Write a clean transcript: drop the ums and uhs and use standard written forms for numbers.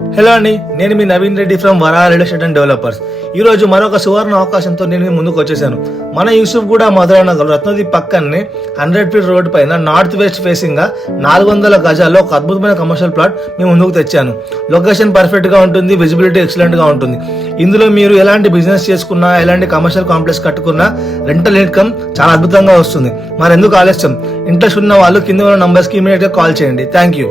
Hello అండి, నేను మీ Naveen Reddy from Vara real estate and developers. ఈ రోజు మరొక సువర్ణ అవకాశంతో నేను మీ ముందుకు వచ్చేసాను. మన యూసుఫ్ కూడా మధురానగర్ రత్నదీప్ పక్కనే 100 ఫీట్ రోడ్ పైన నార్త్ వెస్ట్ ఫేసింగ్ గా 400 గజాల్లో ఒక అద్భుతమైన కమర్షియల్ ప్లాట్ మీ ముందుకు తెచ్చాను. లొకేషన్ పర్ఫెక్ట్ గా ఉంటుంది, విజిబిలిటీ ఎక్సలెంట్ గా ఉంటుంది. ఇందులో మీరు ఎలాంటి బిజినెస్ చేసుకున్నా, ఎలాంటి కమర్షియల్ కాంప్లెక్స్ కట్టుకున్నా రెంటల్ ఇన్కమ్ చాలా అద్భుతంగా వస్తుంది. మరి ఎందుకు ఆలస్యం? ఇంట్రెస్ట్ ఉన్న వాళ్ళు కింద ఉన్న నంబర్స్ కి ఇమీడియట్ గా కాల్ చేయండి. Thank you.